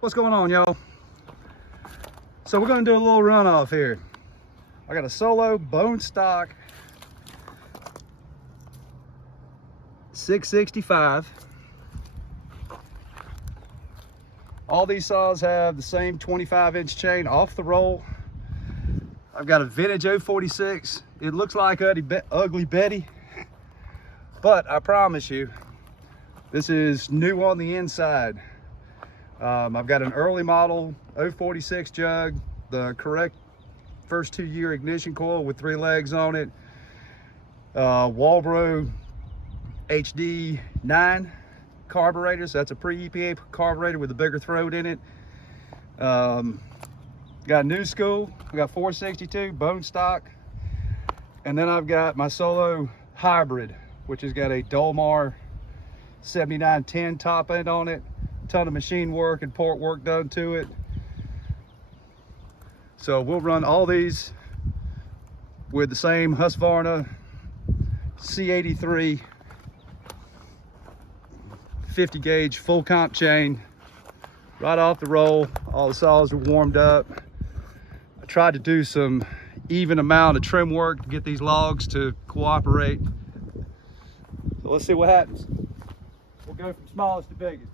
What's going on, y'all? So we're gonna do a little runoff here. I got a solo bone stock 665. All these saws have the same 25-inch chain off the roll. I've got a vintage 046. It looks like Ugly Betty, but I promise you, this is new on the inside. I've got an early model 046 jug, the correct first 2-year ignition coil with 3 legs on it. Walbro HD 9 carburetor, so that's a pre-EPA carburetor with a bigger throat in it. Got new school, we got 462 bone stock, and then I've got my solo hybrid, which has got a Dolmar 7910 top end on it. Ton of machine work and port work done to it. So we'll run all these with the same Husqvarna C83 50 gauge full comp chain right off the roll. All the saws are warmed up. I tried to do some even amount of trim work to get these logs to cooperate. So let's see what happens. We'll go from smallest to biggest.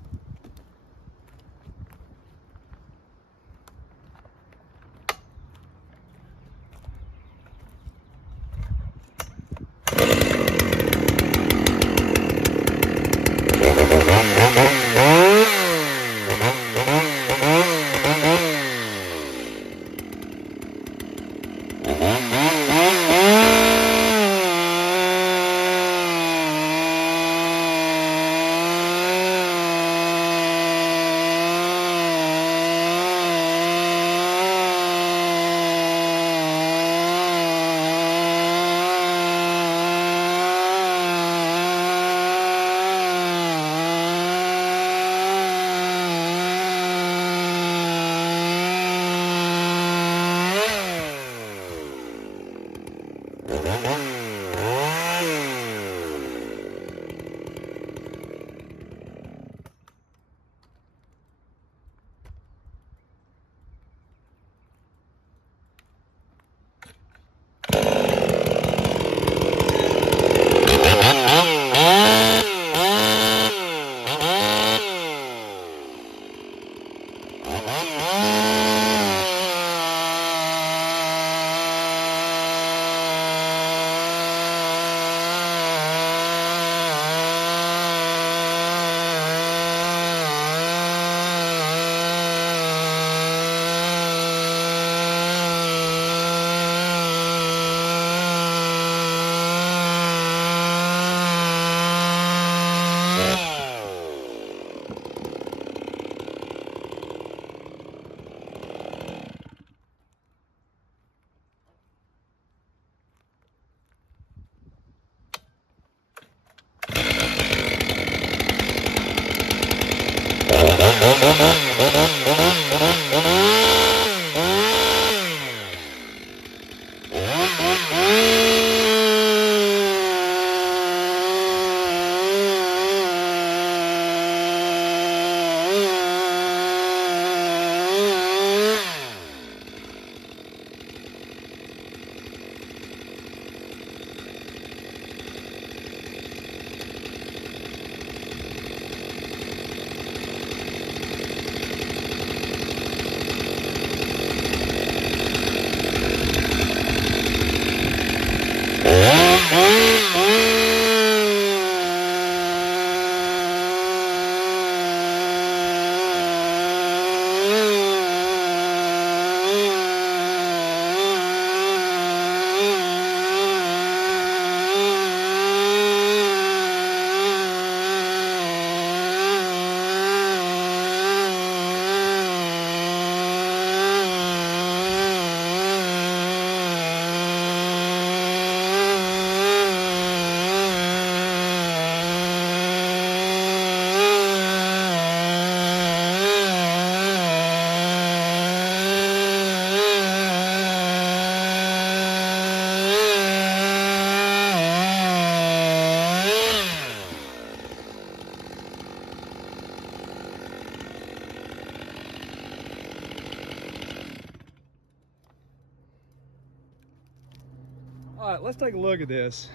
All right, let's take a look at this.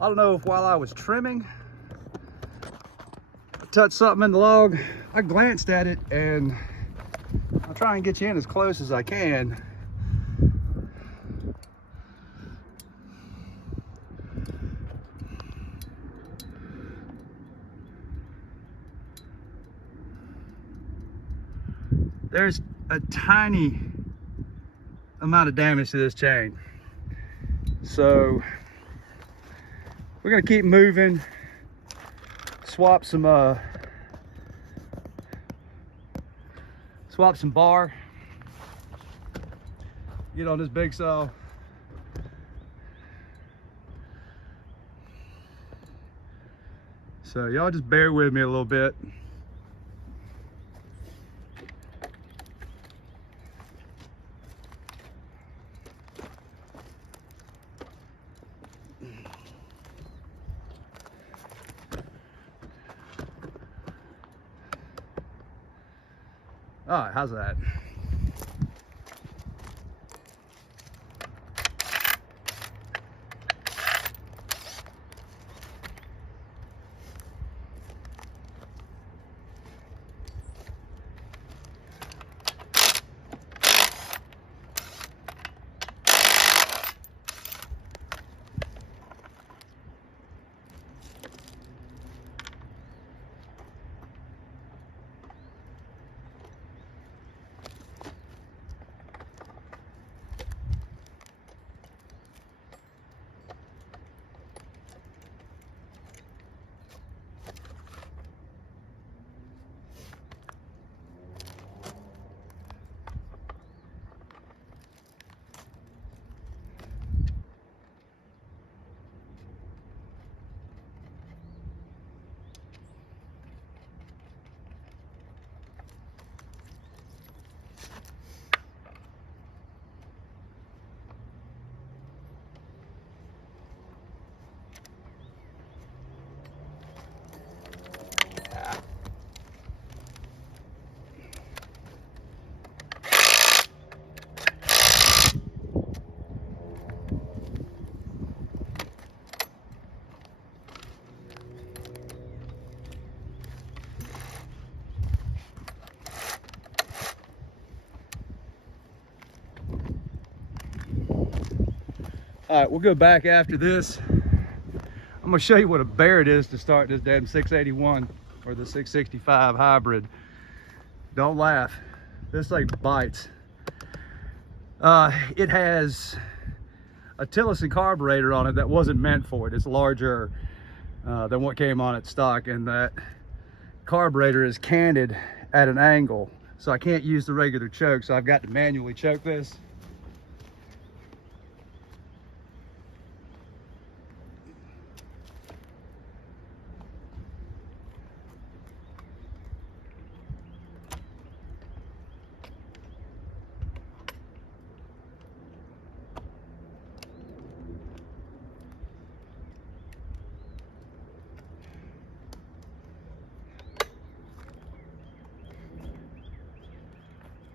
I don't know if while I was trimming, I touched something in the log. I glanced at it, and I'll try and get you in as close as I can. There's a tiny amount of damage to this chain. So we're gonna keep moving, swap some bar, get on this big saw. So y'all just bear with me a little bit. All right, how's that? All right, we'll go back after this. I'm gonna show you what a bear it is to start this damn 681 or the 665 hybrid. Don't laugh, this thing bites. It has a Tillotson carburetor on it that wasn't meant for it. It's larger than what came on it stock, and that carburetor is canted at an angle, so I can't use the regular choke, so I've got to manually choke this.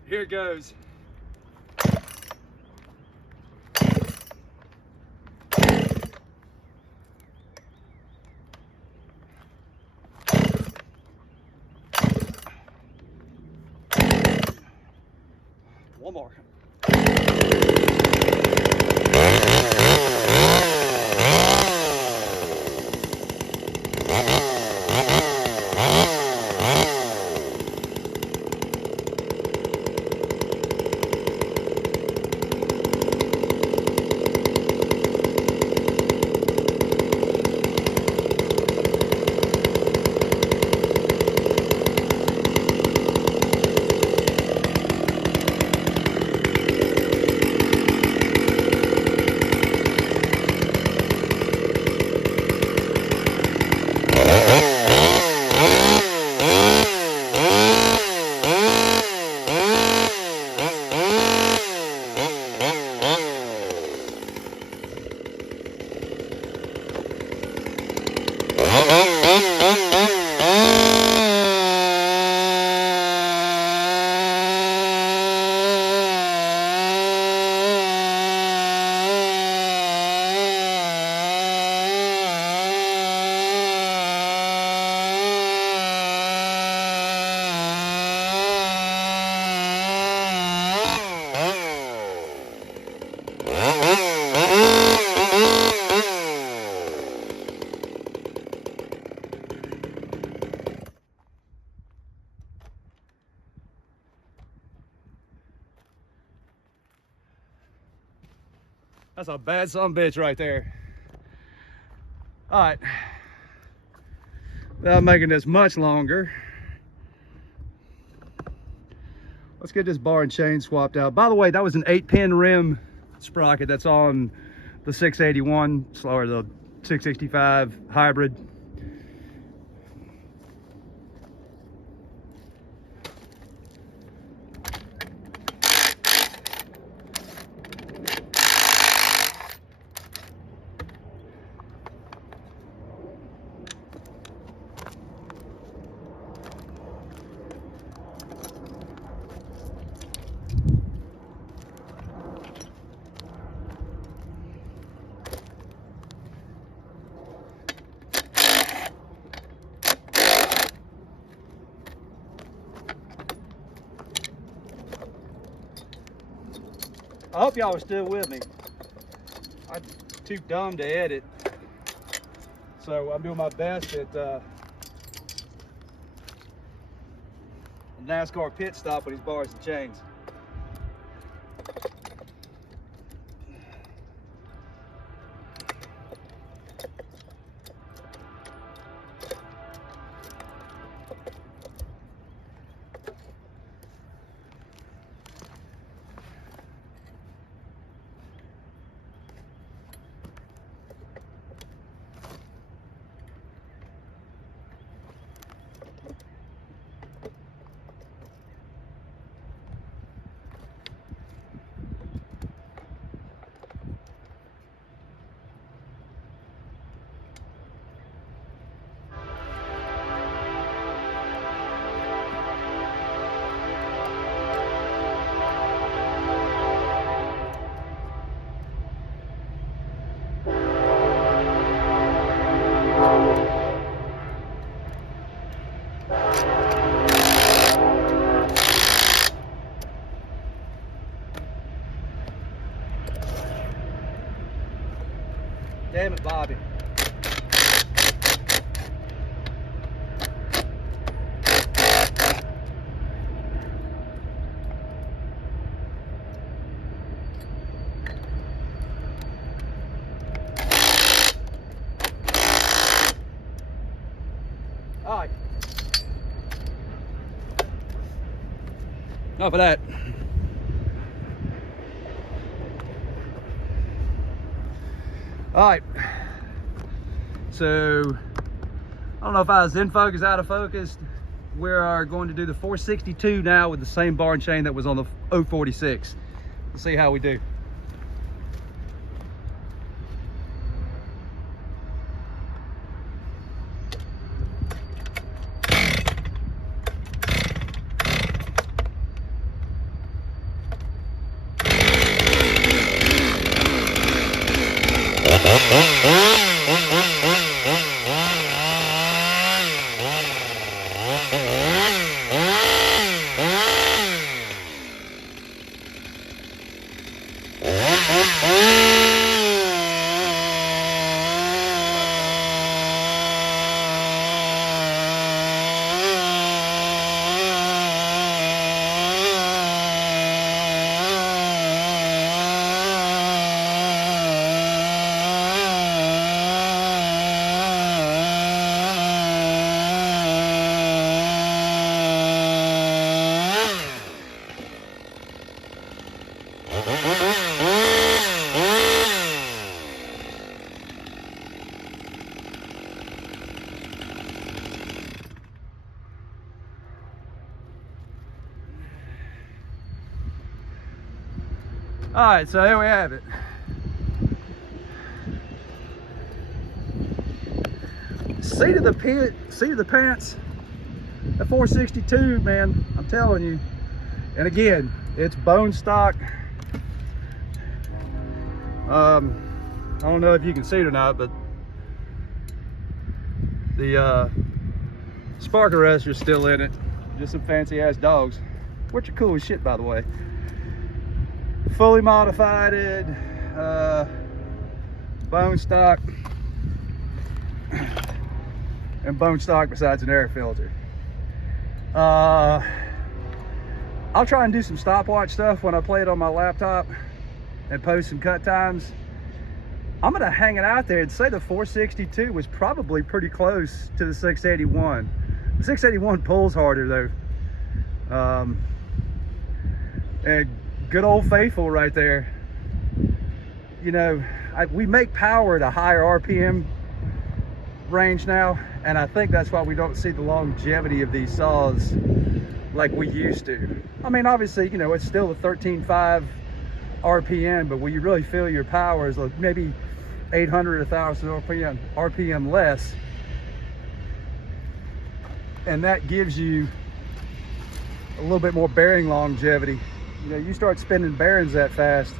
Here it goes. One more. That's a bad son of a bitch right there. All right. Without making this much longer, let's get this bar and chain swapped out. By the way, that was an 8-pin rim sprocket that's on the 681 or the 665 hybrid. I hope y'all are still with me. I'm too dumb to edit, so I'm doing my best at a NASCAR pit stop with these bars and chains. Damn it, Bobby. All right. Enough of that. All right, so I don't know if I was in focus, out of focus. We are going to do the 462 now with the same bar and chain that was on the 046. Let's see how we do. All right, so here we have it. Seat of the pants, at 462, man, I'm telling you. And again, it's bone stock. I don't know if you can see it or not, but the spark arrestor's still in it. Just some fancy ass dogs, which are cool as shit, by the way. Fully modified, bone stock, and bone stock besides an air filter. I'll try and do some stopwatch stuff when I play it on my laptop and post some cut times. I'm gonna hang it out there and say the 462 was probably pretty close to the 681. The 681 pulls harder though. And good old faithful right there. You know, we make power at a higher RPM range now, and I think that's why we don't see the longevity of these saws like we used to. I mean, obviously, you know, it's still a 13.5 RPM, but when you really feel your power is like maybe 800, 1,000 RPM less, and that gives you a little bit more bearing longevity. You know, you start spinning bearings that fast,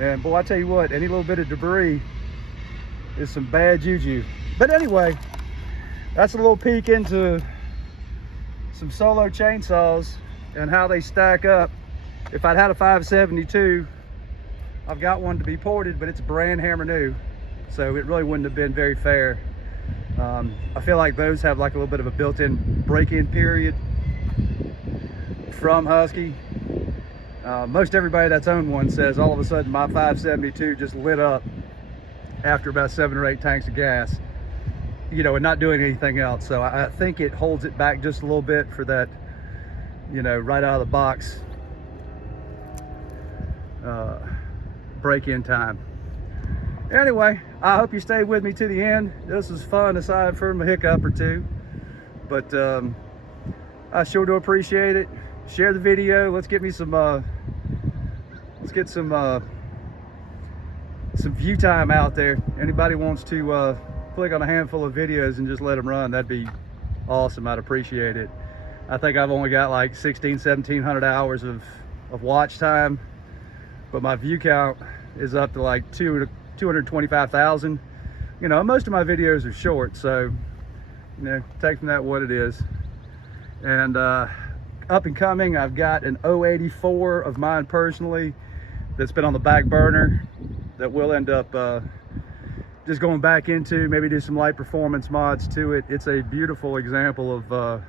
and boy, I tell you what, any little bit of debris is some bad juju. But anyway, that's a little peek into some solo chainsaws and how they stack up. If I'd had a 572, I've got one to be ported, but it's brand hammer new, so it really wouldn't have been very fair. I feel like those have like a little bit of a built-in break-in period from Husky. Most everybody that's owned one says all of a sudden my 572 just lit up after about 7 or 8 tanks of gas, you know, and not doing anything else. So I think it holds it back just a little bit for that, you know, right out of the box break-in time. Anyway, I hope you stayed with me to the end. This was fun, aside from a hiccup or two, but I sure do appreciate it. Share the video. Let's get me some let's get some view time out there. Anybody wants to click on a handful of videos and just let them run, that'd be awesome. I'd appreciate it. I think I've only got like 1,700 hours of watch time, but my view count is up to like 225,000. You know, most of my videos are short, so, you know, take from that what it is. And up and coming, I've got an 084 of mine personally that's been on the back burner that we'll end up just going back into, maybe do some light performance mods to it. It's a beautiful example of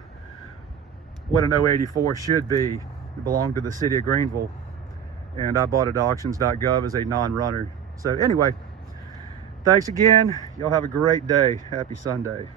what an 084 should be. It belonged to the city of Greenville, and I bought it at auctions.gov as a non-runner. So anyway, thanks again. Y'all have a great day. Happy Sunday.